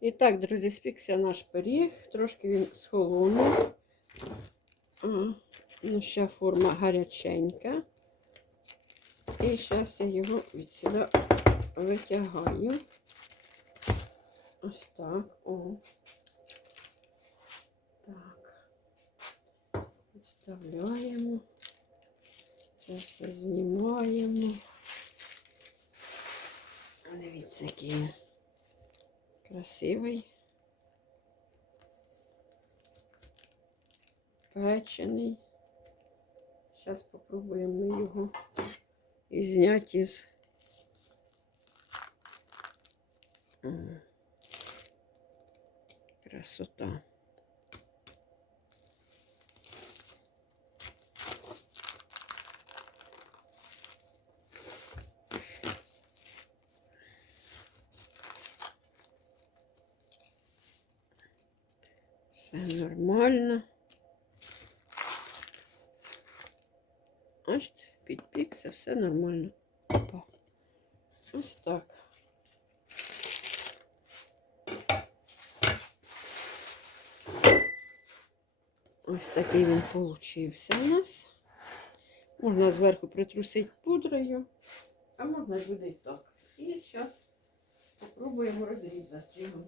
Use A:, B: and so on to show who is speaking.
A: І так, друзі, спікся наш пиріг. Трошки він схолонув. Ну, ще форма гаряченька. І зараз я його від сюди витягаю. Ось так. О. Так. Вставляємо. Це все знімаємо. Дивіться, який красивий. Печений. Зараз спробуємо його і зняти із красота. Все нормально. Ось підпікся, все нормально. Опа. Ось так. Ось такий він получився у нас. Можна зверху притрусити пудрою, а можна буде і так. І зараз спробуємо розрізати його.